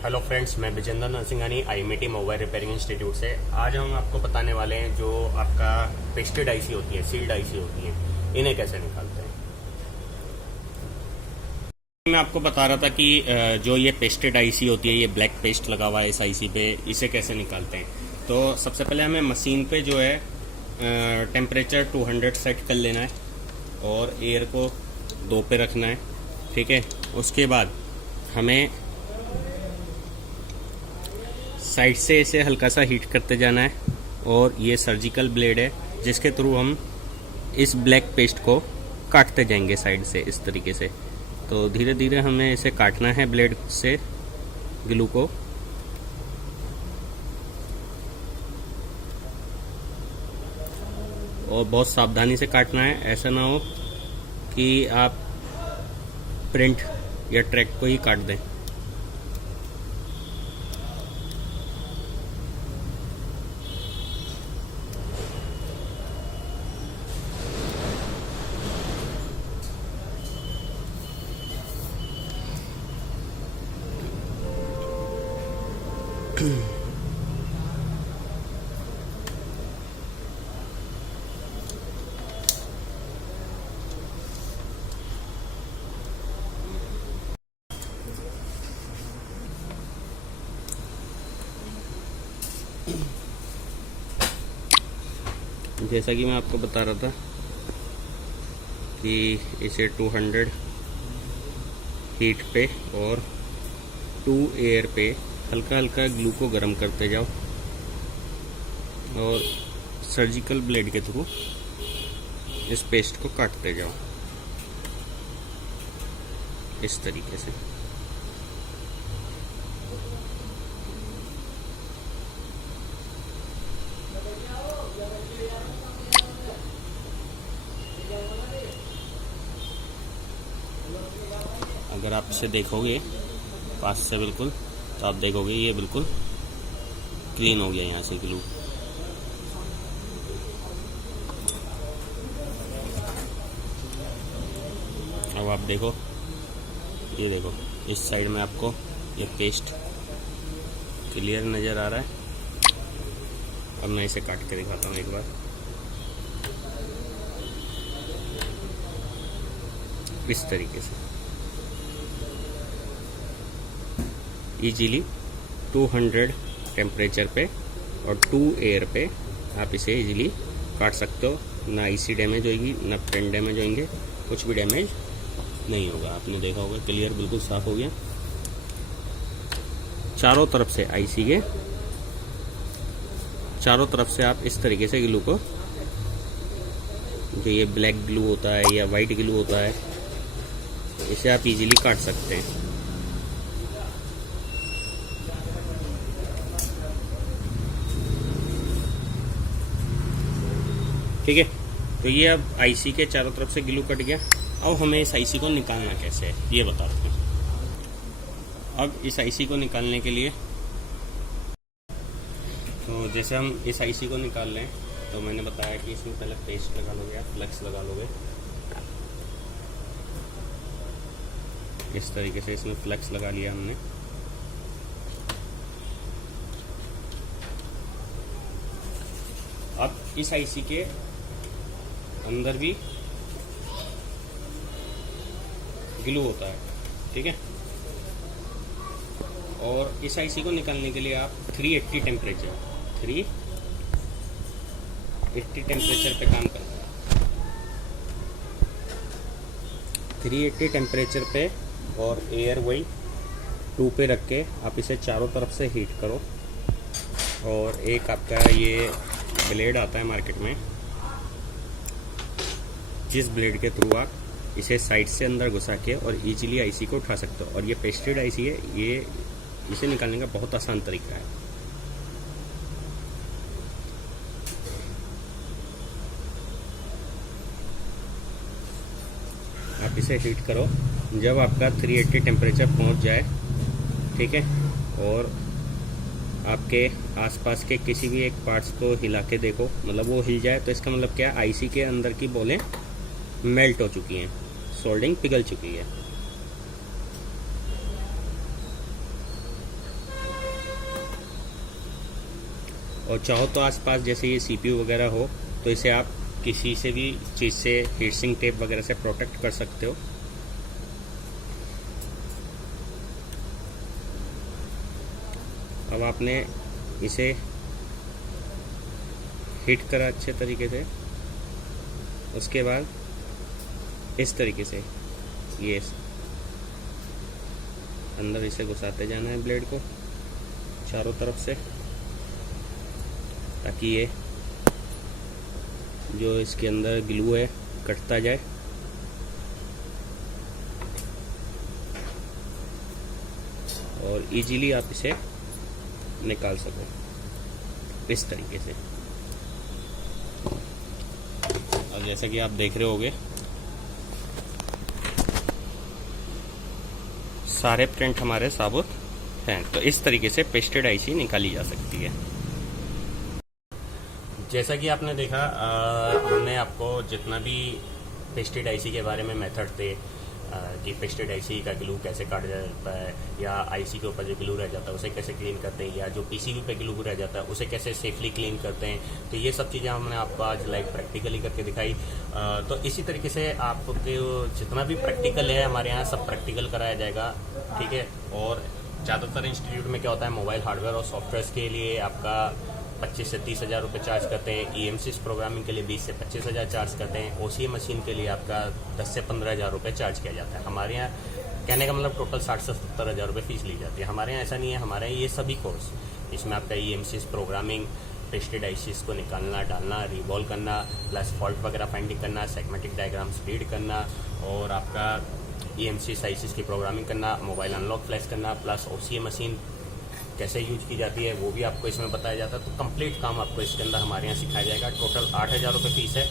Hello friends, मैं Vijendra Narsinghani IMT mobile repairing institute से। आज हम आपको बताने वाले हैं जो आपका पेस्टेड आईसी होती है, सील्ड आईसी होती है, इन्हें कैसे निकालते हैं। मैं आपको बता रहा था कि जो ये पेस्टेड आईसी होती है, ये ब्लैक पेस्ट लगा हुआ है इस आईसी पे, इसे कैसे निकालते हैं। तो सबसे पहले हमें मशीन पे जो है टेम्परेचर 200 सेट कर लेना है और एयर को 2 पे रखना है। ठीक है, उसके बाद हमें साइड से इसे हल्का सा हीट करते जाना है और ये सर्जिकल ब्लेड है जिसके थ्रू हम इस ब्लैक पेस्ट को काटते जाएंगे साइड से इस तरीके से। तो धीरे धीरे हमें इसे काटना है ब्लेड से ग्लू को। और बहुत सावधानी से काटना है, ऐसा ना हो कि आप प्रिंट या ट्रैक को ही काट दें। जैसा कि मैं आपको बता रहा था कि इसे 200 हीट पे और 2 एयर पे हल्का हल्का ग्लू को गर्म करते जाओ और सर्जिकल ब्लेड के थ्रू इस पेस्ट को काटते जाओ इस तरीके से। अगर आप इसे देखोगे पास से बिल्कुल, तो आप देखोगे ये बिल्कुल क्लीन हो गया यहाँ से ग्लू। अब आप देखो, ये देखो इस साइड में आपको ये पेस्ट क्लियर नज़र आ रहा है। अब मैं इसे काट के दिखाता हूँ एक बार। इस तरीके से इजीली 200 टेम्परेचर पे और 2 एयर पे आप इसे इजीली काट सकते हो। ना आईसी डैमेज होगी, ना प्रिंट डैमेज होंगे, कुछ भी डैमेज नहीं होगा। आपने देखा होगा क्लियर बिल्कुल साफ हो गया। चारों तरफ से आईसी के चारों तरफ से आप इस तरीके से ग्लू को, जो ये ब्लैक ग्लू होता है या वाइट ग्लू होता है, इसे आप इजीली काट सकते हैं। ठीक है, तो ये अब आईसी के चारों तरफ से ग्लू कट गया। अब हमें इस आईसी को निकालना कैसे है ये बताते हैं। अब इस आईसी को निकालने के लिए, तो जैसे हम इस आईसी को निकाल लें, तो मैंने बताया कि इसमें पहले पेस्ट लगा लोगे या फ्लेक्स लगा लोगे। इस तरीके से इसमें फ्लेक्स लगा लिया हमने। अब इस आईसी के अंदर भी ग्लू होता है, ठीक है। और इस आईसी को निकालने के लिए आप 380 टेम्परेचर पे काम करना है। 380 टेम्परेचर पे और एयर वही 2 पे रख के आप इसे चारों तरफ से हीट करो। और एक आपका ये ब्लेड आता है मार्केट में, जिस ब्लेड के थ्रू आप इसे साइड से अंदर घुसा के और इजीली आईसी को उठा सकते हो। और ये पेस्टेड आईसी है, ये इसे निकालने का बहुत आसान तरीका है। आप इसे हीट करो जब आपका 380 टेम्परेचर पहुंच जाए, ठीक है। और आपके आसपास के किसी भी एक पार्ट्स को हिला के देखो, मतलब वो हिल जाए, तो इसका मतलब क्या है, आईसी के अंदर की बॉलें मेल्ट हो चुकी हैं, सोल्डिंग पिघल चुकी है। और चाहो तो आसपास जैसे ये CPU वगैरह हो तो इसे आप किसी से भी चीज़ से हीट सिंक टेप वगैरह से प्रोटेक्ट कर सकते हो। अब आपने इसे हीट करा अच्छे तरीके से, उसके बाद इस तरीके से ये अंदर इसे घुसाते जाना है ब्लेड को चारों तरफ से, ताकि ये जो इसके अंदर ग्लू है कटता जाए। और इजीली आप इसे निकाल सको इस तरीके से। और जैसा कि आप देख रहे होगे सारे प्रिंट हमारे साबुत हैं। तो इस तरीके से पेस्टेड आईसी निकाली जा सकती है। जैसा कि आपने देखा हमने आपको जितना भी पेस्टेड आईसी के बारे में मेथड थे कि पेस्टेड आईसी का ग्लू कैसे काटा जाता है, या आईसी के ऊपर जो ग्लू रह जाता है उसे कैसे क्लीन करते हैं, या जो पीसीबी पे ग्लू रह जाता है उसे कैसे सेफली क्लीन करते हैं, तो ये सब चीज़ें हमने आपको आज लाइव प्रैक्टिकली करके दिखाई। तो इसी तरीके से आपको जितना भी प्रैक्टिकल है हमारे यहाँ सब प्रैक्टिकल कराया जाएगा, ठीक है। और ज़्यादातर इंस्टीट्यूट में क्या होता है, मोबाइल हार्डवेयर और सॉफ्टवेयर के लिए आपका 25 से 30 हज़ार रुपये चार्ज करते हैं, EMC प्रोग्रामिंग के लिए 20 से 25 हज़ार चार्ज करते हैं, OCA मशीन के लिए आपका 10 से 15 हज़ार रुपये चार्ज किया जाता है। हमारे यहाँ कहने का मतलब टोटल 60 से 70 हज़ार रुपये फीस ली जाती है। हमारे यहाँ ऐसा नहीं है, हमारे यहाँ ये सभी कोर्स, इसमें आपका EMC प्रोग्रामिंग, पेस्टेड आईसीज को निकालना डालना, रिवॉल्व करना, प्लस फॉल्ट वगैरह फाइंडिंग करना, सेगमेंटिक डायग्राम्स रीड करना, और आपका EMC आईसीज की प्रोग्रामिंग करना, मोबाइल अनलॉक फ्लैश करना, प्लस OCA मशीन कैसे यूज की जाती है वो भी आपको इसमें बताया जाता है। तो कंप्लीट काम आपको इसके अंदर हमारे यहाँ सिखाया जाएगा। टोटल 8 हज़ार रुपये फीस है।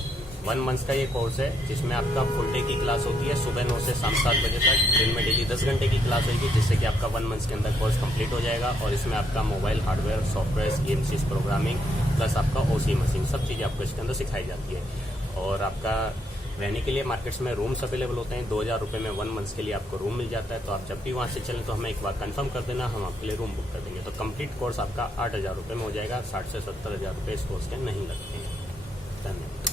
1 मंथ का ये कोर्स है, जिसमें आपका फुल डे की क्लास होती है, सुबह 9 से शाम 7 बजे तक। दिन में डेली 10 घंटे की क्लास होगी, जिससे कि आपका 1 मंथ के अंदर कोर्स कंप्लीट हो जाएगा। और इसमें आपका mobile hardware, software, EMC programming, plus आपका OCA मशीन, सब चीज़ें आपको इसके अंदर सिखाई जाती है। और आपका रहने के लिए मार्केट्स में रूम्स अवेलेबल होते हैं। 2000 रुपये में 1 मंथ के लिए आपको रूम मिल जाता है। तो आप जब भी वहाँ से चलें तो हमें एक बार कंफर्म कर देना, हम आपके लिए रूम बुक कर देंगे। तो कंप्लीट कोर्स आपका 8 हज़ार रुपये में हो जाएगा। 60 से 70 हज़ार रुपये इस कोर्स के नहीं लगते हैं। धन्यवाद।